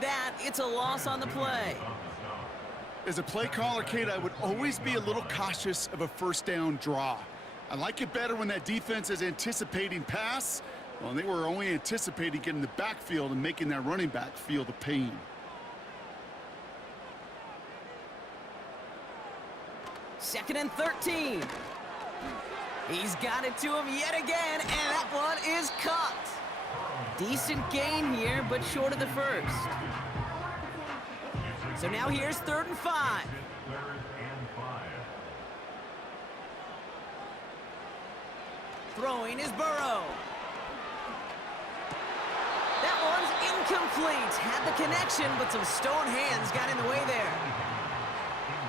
That it's a loss on the play. As a play caller, Kate, I would always be a little cautious of a first down draw. I like it better when that defense is anticipating pass. Well, they were only anticipating getting the backfield and making that running back feel the pain. Second and 13. He's got it to him yet again, and that one is caught. Decent gain here, but short of the first. So now here's 3rd and 5. Throwing is Burrow. That one's incomplete. Had the connection, but some stone hands got in the way there.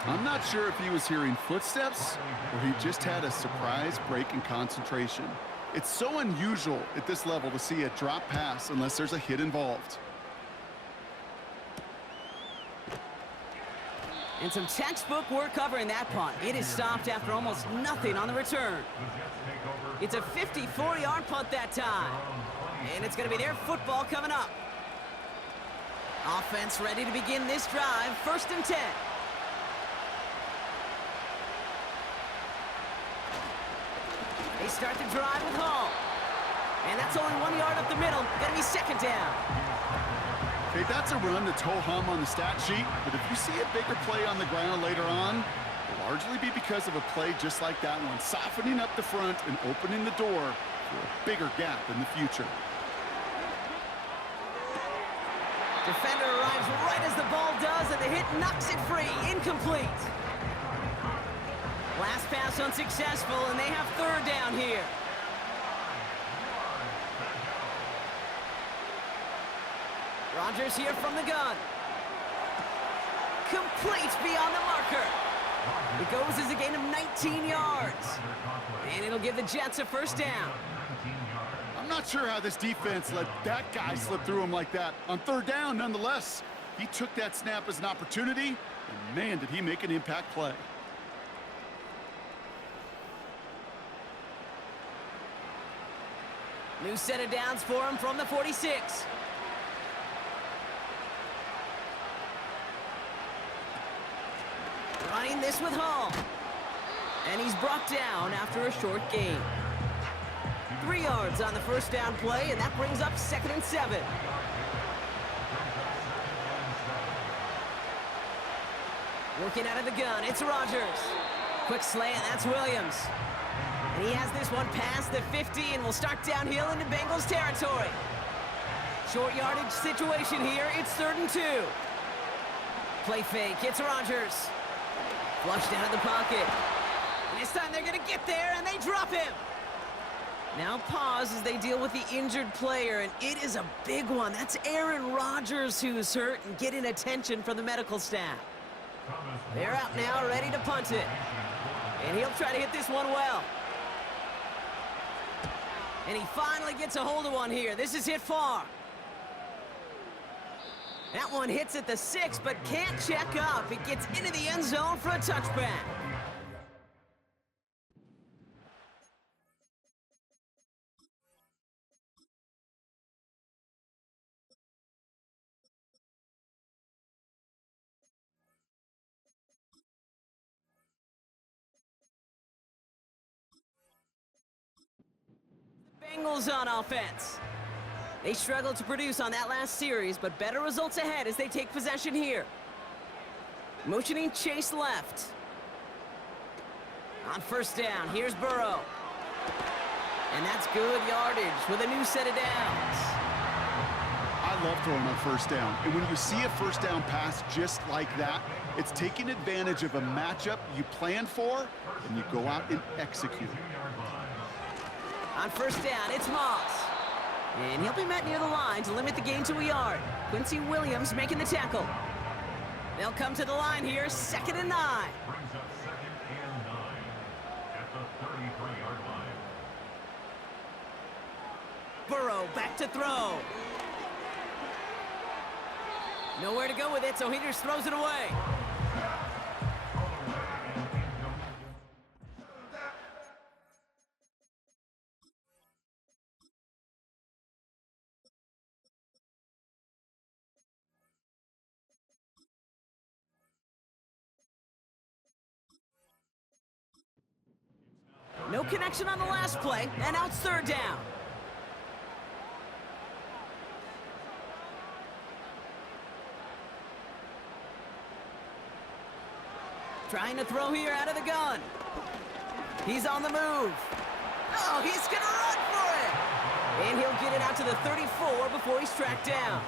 I'm not sure if he was hearing footsteps or he just had a surprise break in concentration. It's so unusual at this level to see a drop pass unless there's a hit involved. And some textbook work covering that punt. It is stopped after almost nothing on the return. It's a 54-yard punt that time. And it's going to be their football coming up. Offense ready to begin this drive. 1st and 10. They start the drive with Hall. And that's only 1 yard up the middle. Going to be 2nd down. Okay, that's a run that's ho-hum on the stat sheet, but if you see a bigger play on the ground later on, it'll largely be because of a play just like that one, softening up the front and opening the door for a bigger gap in the future. Defender arrives right as the ball does, and the hit knocks it free. Incomplete. Last pass unsuccessful, and they have 3rd down here. Rodgers here from the gun. Complete beyond the marker. It goes as a gain of 19 yards. And it'll give the Jets a 1st down. I'm not sure how this defense let that guy slip through him like that. On 3rd down, nonetheless, he took that snap as an opportunity, and man, did he make an impact play. New set of downs for him from the 46. Running this with Hall. And he's brought down after a short gain. 3 yards on the 1st down play, and that brings up 2nd and 7. Working out of the gun, it's Rodgers. Quick slant, that's Williams. And he has this one past the 50 and will start downhill into Bengals territory. Short yardage situation here, it's 3rd and 2. Play fake, it's Rodgers. Flushed out of the pocket. And this time they're going to get there, and they drop him. Now pause as they deal with the injured player, and it is a big one. That's Aaron Rodgers who's hurt and getting attention from the medical staff. They're out now, ready to punt it. And he'll try to hit this one well. And he finally gets a hold of one here. This is hit far. That one hits at the 6, but can't check up. It gets into the end zone for a touchback. Bengals on offense. They struggled to produce on that last series, but better results ahead as they take possession here. Motioning Chase left. On 1st down, here's Burrow. And that's good yardage with a new set of downs. I love throwing on 1st down. And when you see a 1st down pass just like that, it's taking advantage of a matchup you plan for, and you go out and execute. On 1st down, it's Moss. And he'll be met near the line to limit the gain to a yard. Quincy Williams making the tackle. They'll come to the line here, 2nd and 9. Brings up 2nd and 9 at the 33-yard line. Burrow back to throw. Nowhere to go with it, so he just throws it away. action on the last play, and now it's third down. Trying to throw here out of the gun. He's on the move. Oh, he's going to run for it. And he'll get it out to the 34 before he's tracked down.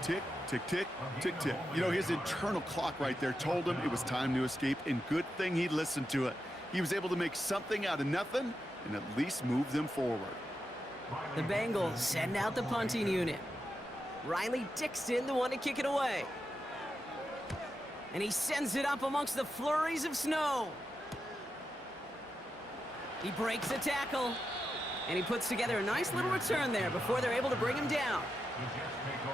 Tick, tick, tick, tick, tick. You know, his internal clock right there told him it was time to escape, and good thing he listened to it. He was able to make something out of nothing and at least move them forward. The Bengals send out the punting unit. Riley Dixon, the one to kick it away. And he sends it up amongst the flurries of snow. He breaks a tackle. And he puts together a nice little return there before they're able to bring him down.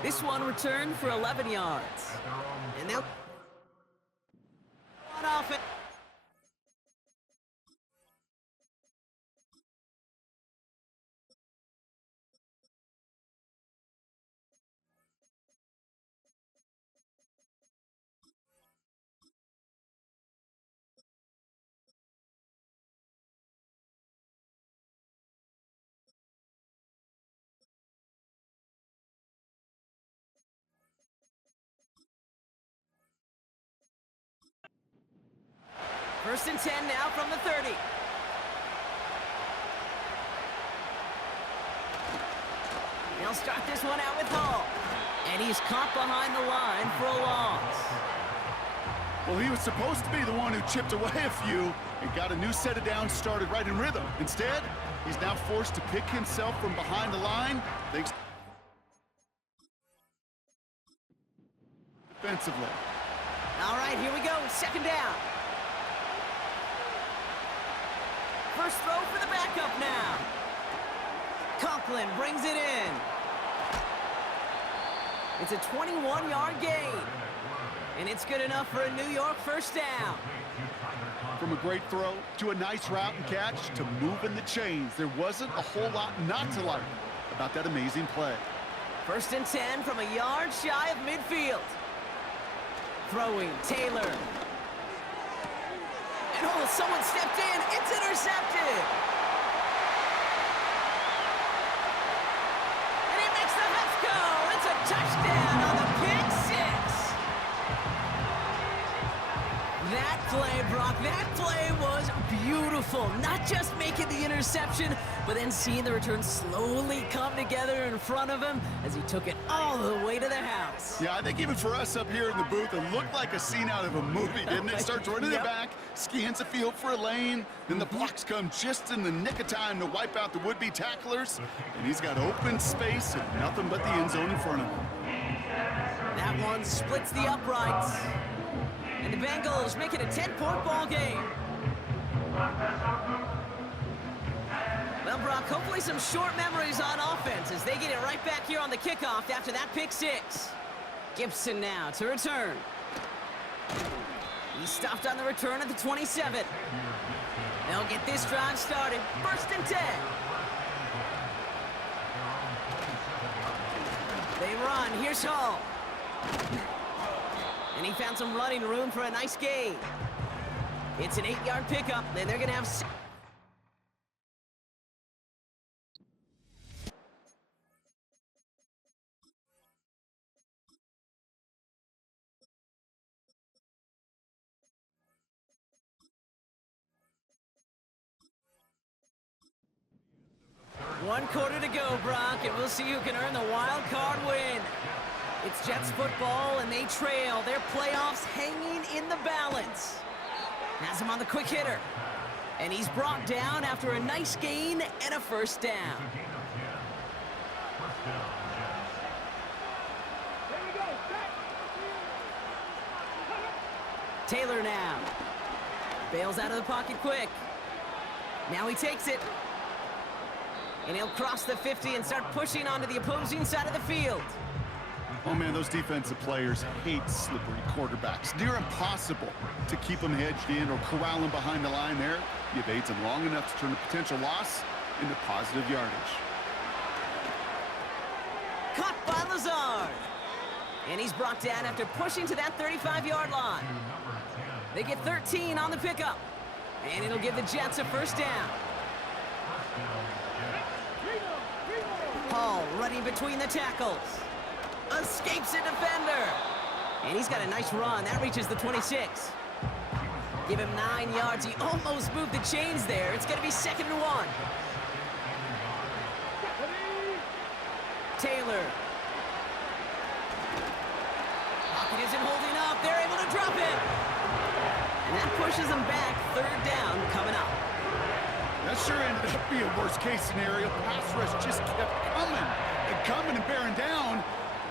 This one returned for 11 yards. And they'll on offense. First and 10 now from the 30. They'll start this one out with Hall. And he's caught behind the line for a loss. Well, he was supposed to be the one who chipped away a few and got a new set of downs started right in rhythm. Instead, he's now forced to pick himself from behind the line. Thanks defensively. All right, here we go. Second down. First throw for the backup now. Conklin brings it in. It's a 21-yard gain. And it's good enough for a New York first down. From a great throw to a nice route and catch to moving the chains, there wasn't a whole lot not to like about that amazing play. First and 10 from a yard shy of midfield. Throwing Taylor. And oh, someone stepped in. It's intercepted. And he makes the Huffs go. It's a touchdown on the pick six. That play, Brock, that play was beautiful. Not just making the interception, but then seeing the return slowly come together in front of him as he took it all the way to the house. Yeah, I think even for us up here in the booth, it looked like a scene out of a movie, didn't it? Starts running it back, scans the field for a lane, then the blocks come just in the nick of time to wipe out the would-be tacklers, and he's got open space and nothing but the end zone in front of him. That one splits the uprights. And the Bengals make it a 10-point ball game. Well, Brock, hopefully some short memories on offense as they get it right back here on the kickoff after that pick six. Gibson now to return. He stopped on the return at the 27. They'll get this drive started. First and 10. They run. Here's Hall. And he found some running room for a nice gain. It's an 8-yard pickup, and they're going to have... One quarter to go, Brock, and we'll see who can earn the wild card win. It's Jets football, and they trail. Their playoffs hanging in the balance. Has him on the quick hitter. And he's brought down after a nice gain and a first down. Taylor now. Bails out of the pocket quick. Now he takes it. And he'll cross the 50 and start pushing onto the opposing side of the field. Oh, man, those defensive players hate slippery quarterbacks. Near impossible to keep them hedged in or corral them behind the line there. He evades them long enough to turn a potential loss into positive yardage. Caught by Lazard. And he's brought down after pushing to that 35-yard line. They get 13 on the pickup. And it'll give the Jets a first down. Hall running between the tackles. Escapes a defender. And he's got a nice run. That reaches the 26. Give him 9 yards. He almost moved the chains there. It's going to be 2nd and 1. Taylor. Pocket isn't holding up. They're able to drop it. And that pushes them back. 3rd down coming up. That sure ended up being a worst-case scenario. Pass rush just kept coming and bearing down.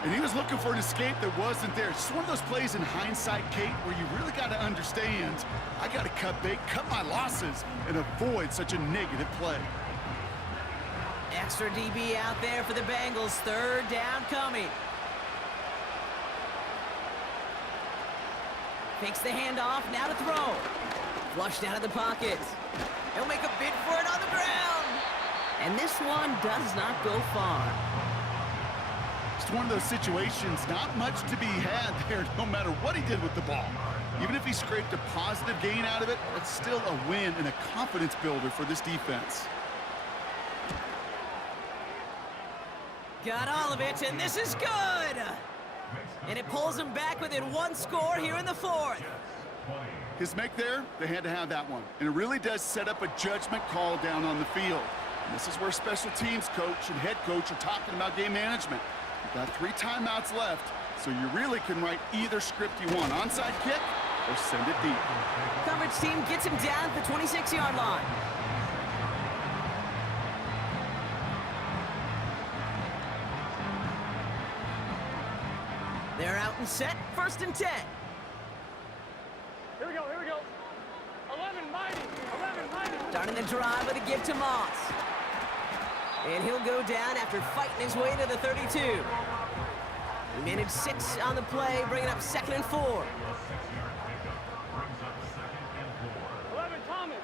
And he was looking for an escape that wasn't there. It's just one of those plays in hindsight, Kate, where you really got to understand, I got to cut bait, cut my losses, and avoid such a negative play. Extra DB out there for the Bengals. 3rd down coming. Fakes the handoff, now to throw. Flushed out of the pocket. He'll make a bid for it on the ground. And this one does not go far. It's one of those situations, not much to be had there, no matter what he did with the ball. Even if he scraped a positive gain out of it, it's still a win and a confidence builder for this defense. Got all of it, and this is good! And it pulls them back within 1 score here in the 4th. His make there, they had to have that one. And it really does set up a judgment call down on the field. And this is where special teams coach and head coach are talking about game management. You've got 3 timeouts left, so you really can write either script you want. Onside kick or send it deep. Coverage team gets him down at the 26-yard line. They're out and set, 1st and 10. Here we go. 11 mighty. Starting the drive with a give to Moss. And he'll go down after fighting his way to the 32. He managed 6 on the play, bringing up 2nd and 4. 11 Thomas.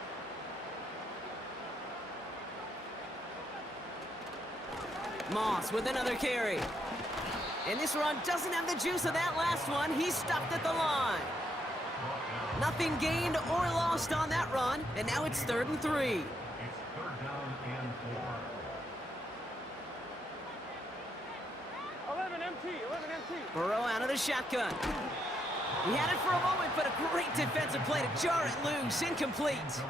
Moss with another carry. And this run doesn't have the juice of that last one. He's stopped at the line. Nothing gained or lost on that run, and now it's 3rd and 3. It's 3rd down and 4. 11 MT. Burrow out of the shotgun. He had it for a moment, but a great defensive play to jar it loose. Incomplete.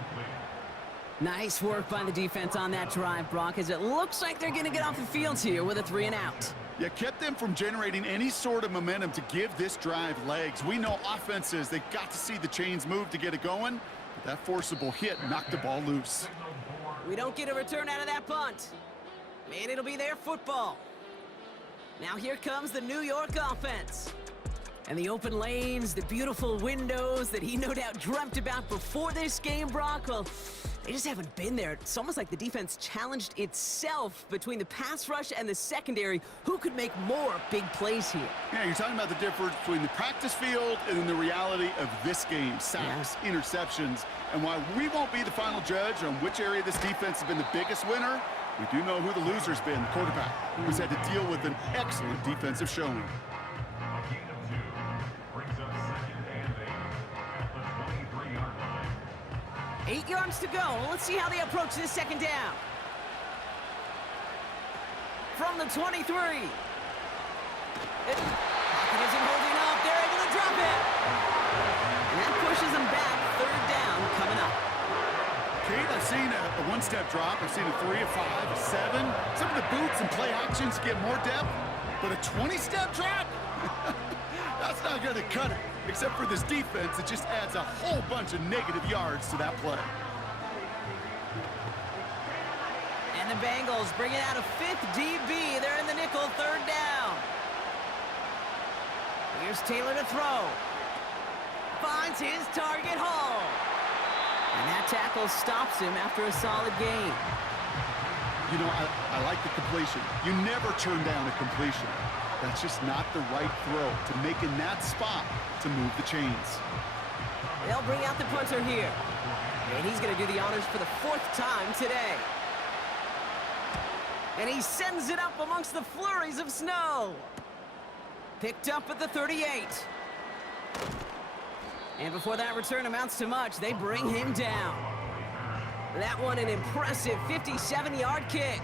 Nice work by the defense on that drive, Brock, as it looks like they're going to get off the field here with a 3 and out. Yeah, kept them from generating any sort of momentum to give this drive legs. We know offenses, they got to see the chains move to get it going, but that forcible hit knocked the ball loose. We don't get a return out of that punt. And it'll be their football. Now here comes the New York offense. And the open lanes, the beautiful windows that he no doubt dreamt about before this game, Brock, well, they just haven't been there. It's almost like the defense challenged itself between the pass rush and the secondary. Who could make more big plays here? Yeah, you're talking about the difference between the practice field and then the reality of this game. Sacks, interceptions. And while we won't be the final judge on which area this defense has been the biggest winner, we do know who the loser's been, the quarterback, who's had to deal with an excellent defensive showing. A gain of 2 brings up 2nd and 8 at the 23-yard line. 8 yards to go. Let's see how they approach this 2nd down. From the 23. Pocket isn't holding up. They're able to drop it. And that pushes them back. 3rd down coming up. Kate, I've seen a one-step drop. I've seen a 3, a 5, a 7. Some of the boots and play actions get more depth, but a 20-step drop? That's not going to cut it. Except for this defense, it just adds a whole bunch of negative yards to that play. And the Bengals bringing out a 5th DB. They're in the nickel, 3rd down. Here's Taylor to throw. Finds his target, Hall. And that tackle stops him after a solid gain. You know, I like the completion. You never turn down a completion. That's just not the right throw to make in that spot to move the chains. They'll bring out the punter here. And he's going to do the honors for the 4th time today. And he sends it up amongst the flurries of snow. Picked up at the 38. And before that return amounts to much, they bring him down. That one an impressive 57-yard kick.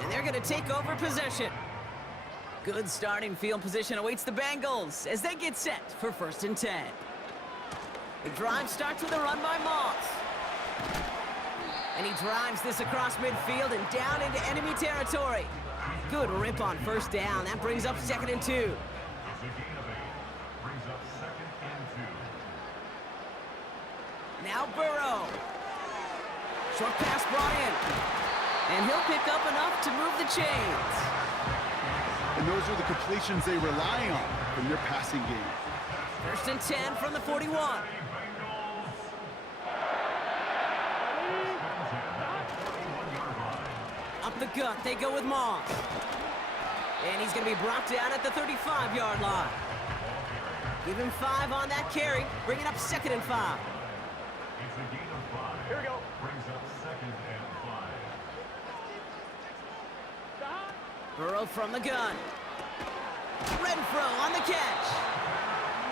And they're going to take over possession. Good starting field position awaits the Bengals as they get set for 1st and 10. The drive starts with a run by Moss. And he drives this across midfield and down into enemy territory. Good rip on 1st down. That brings up 2nd and 2. It's a gain of 8. Brings up 2nd and 2. Now Burrow. Short pass brought in. And he'll pick up enough to move the chains. And those are the completions they rely on from their passing game. 1st and 10 from the 41. Up the gut, they go with Moss. And he's going to be brought down at the 35-yard line. Give him 5 on that carry, bringing up 2nd and 5. It's a gain of 5. Here we go. Brings up 2nd and 5. Burrow from the gun. Renfro on the catch.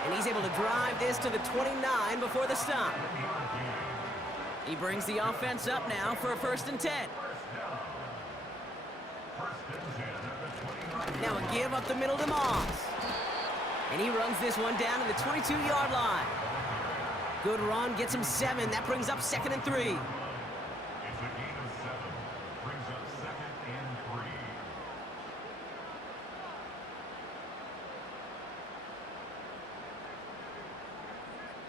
And he's able to drive this to the 29 before the stop. He brings the offense up now for a 1st and 10. Now a give up the middle to Moss. And he runs this one down to the 22-yard line. Good run, gets him 7. That brings up 2nd and 3. It's a gain of 7. Brings up 2nd and 3.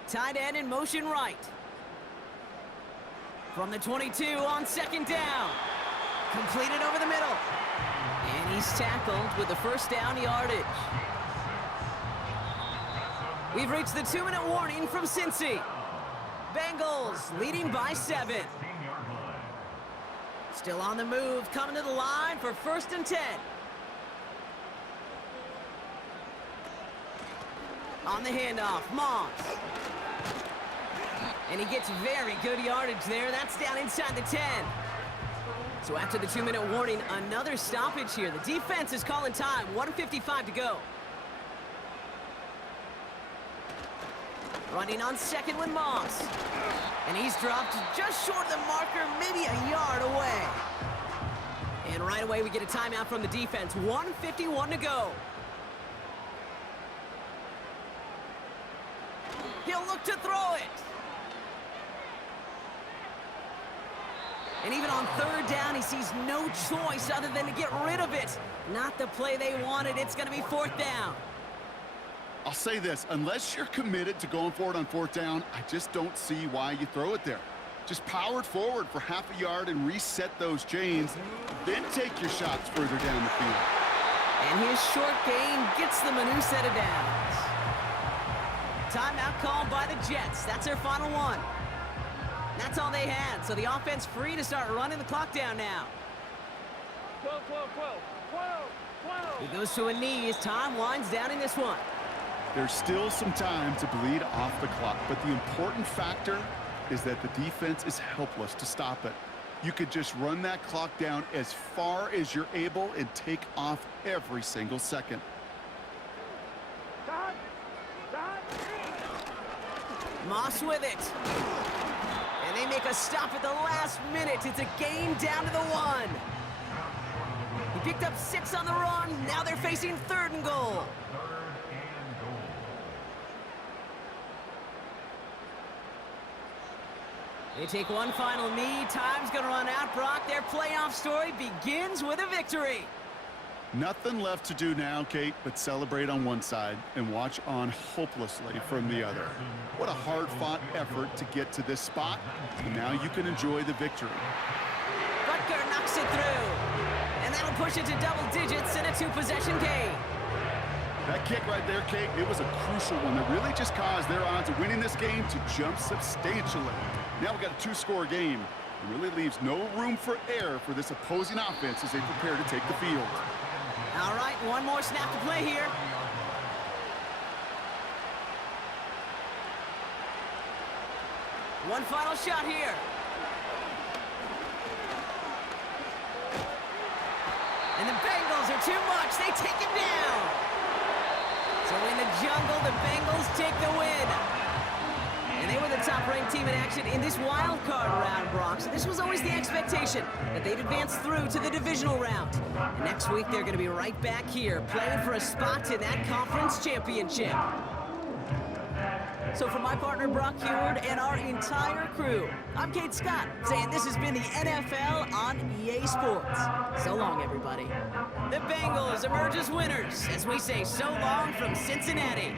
Tight end in motion right. From the 22 on 2nd down. Completed over the middle. And he's tackled with the 1st down yardage. We've reached the 2-minute warning from Cincy. Bengals leading by 7. Still on the move, coming to the line for 1st and 10. On the handoff, Moss. And he gets very good yardage there. That's down inside the 10. So after the 2-minute warning, another stoppage here. The defense is calling time. 1:55 to go. Running on 2nd with Moss. And he's dropped just short of the marker, maybe a yard away. And right away we get a timeout from the defense. 1:51 to go. He'll look to throw it. And even on 3rd down, he sees no choice other than to get rid of it. Not the play they wanted. It's going to be 4th down. I'll say this, unless you're committed to going for it on 4th down, I just don't see why you throw it there. Just power it forward for half a yard and reset those chains, then take your shots further down the field. And his short gain gets them a new set of downs. Timeout called by the Jets. That's their final one. That's all they had, so the offense free to start running the clock down now. 12, 12, 12, 12, 12. He goes to a knee as time winds down in this one. There's still some time to bleed off the clock, but the important factor is that the defense is helpless to stop it. You could just run that clock down as far as you're able and take off every single second. Dot, dot. Moss with it. And they make a stop at the last minute. It's a gain down to the 1. He picked up 6 on the run. Now they're facing 3rd and goal. They take one final knee. Time's going to run out, Brock. Their playoff story begins with a victory. Nothing left to do now, Kate, but celebrate on one side and watch on hopelessly from the other. What a hard-fought effort to get to this spot, and now you can enjoy the victory. Butker knocks it through, and that'll push it to double digits in a 2-possession game. That kick right there, Kate, it was a crucial one that really just caused their odds of winning this game to jump substantially. Now we've got a 2-score game. It really leaves no room for error for this opposing offense as they prepare to take the field. All right, one more snap to play here. One final shot here. And the Bengals are too much. They take him down. So in the jungle, the Bengals take the win. And they were the top-ranked team in action in this wild card round, Brock. So this was always the expectation, that they'd advance through to the divisional round. And next week, they're going to be right back here, playing for a spot in that conference championship. So for my partner, Brock Heward, and our entire crew, I'm Kate Scott, saying this has been the NFL on EA Sports. So long, everybody. The Bengals emerge as winners, as we say so long from Cincinnati.